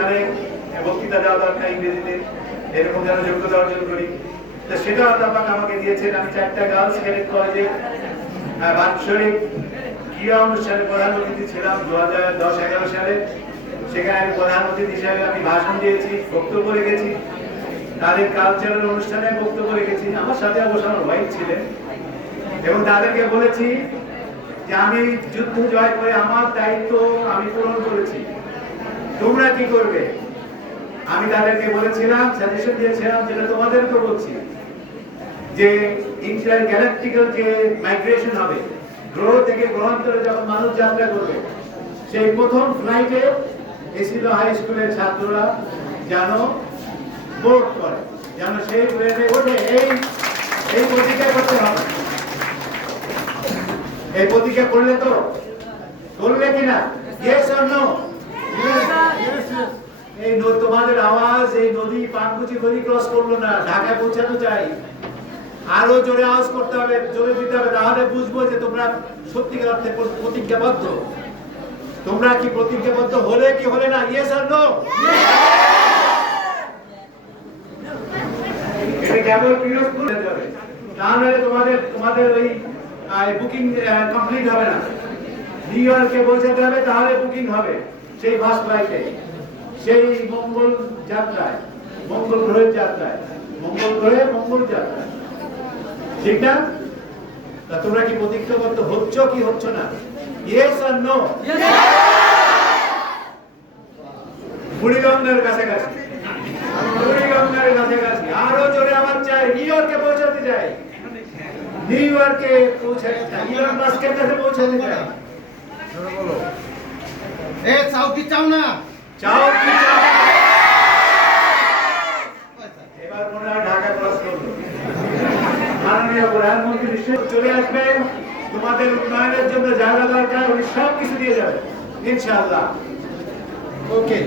ওখানে বক্তৃতা দেওয়া দরকার ইংরেজিতে, এরকম যেন যোগ্যতা অর্জন করি। তো সেটা অধ্যাপক আমাকে দিয়েছেন। আমি 4টা গার্লস ক্যাডেট কলেজে বাৎসরিক ক্রীড়া অনুষ্ঠানে প্রধান অতিথি ছিলাম 2010-11 সালে। সেখানে আমি প্রধান অতিথি হিসাবে আমি ভাষণ দিয়েছি, বক্তব্য রেখেছি, তাদের কালচারাল অনুষ্ঠানে বক্তব্য রেখেছি। আমার সাথে অবশ্য আমার ওয়াইফ ছিলেন, এবং তাদেরকে বলেছি যে আমি যুদ্ধ জয় করে আমার দায়িত্ব আমি পূরণ করেছি, তোমরা কি করবে। আমি তাদেরকে বলেছিলাম, সাজেশন দিয়েছিলাম, যেটা তোমাদেরকে বলছি, যে ইন্টার গ্যালাকটিক্যাল যে মাইগ্রেশন হবে, গ্রহ থেকে গ্রহান্তরে যখন মানুষ যাত্রা করবে, সেই প্রথম ফ্লাইটে এসিল হাই স্কুলের ছাত্ররা যেন বোর্ড করে, যেন সেই প্লেনে ওঠে। এই প্রতিজ্ঞা করতে হবে। এই প্রতিজ্ঞা করলে তো, করবে কিনা? Yes or no? এই তোমাদের আওয়াজ এই নদী পানকুচি নদী ক্রস করলো না, ঢাকায় পৌঁছানো চাই। আরো জোরে আওয়াজ করতে হবে, জোরে দিতে হবে, তাহলে বুঝবো যে তোমরা সত্যিকার অর্থে প্রতিজ্ঞাবদ্ধ। তোমরা কি প্রতিজ্ঞাবদ্ধ হলে কি হলে না? Yes or no? এটা কেবল পিরোজপুর হয়ে যাবে, তাহলে তোমাদের ওই বুকিং কমপ্লিট হবে না। নিউ ইয়র্কে পৌঁছাতে হবে, তাহলে বুকিং হবে সেই ফার্স্ট ফ্লাইটে, সেই মঙ্গল যাত্রায়, মঙ্গল গ্রহের যাত্রায়, মঙ্গল গ্রহে মঙ্গল যাত্রায়। ঠিক না? তা তোমরা কি প্রতিজ্ঞাবদ্ধ হচ্ছ কি হচ্ছ না? Yes or no? বুড়িগঙ্গার কাছাকাছি, বুড়িগঙ্গার কাছাকাছি আরো জোরে আমার চাই। নিউ ইয়র্কে পৌঁছাতে চাই, নিউ ইয়র্কে পৌঁছাতে চাই, ইলন মাস্কের কাছে পৌঁছাতে চাই। বলো, এ চাও কি চাও না? চাও কি চাও? এবার মনে হয় ঢাকা ক্রস করলো। মাননীয় প্রধানমন্ত্রী নিশ্চয়ই চলে আসবেন, তোমাদের উন্নয়নের জন্য যা যা দরকার উনি সব কিছু দিয়ে যাবেন ইনশাআল্লাহ। ওকে।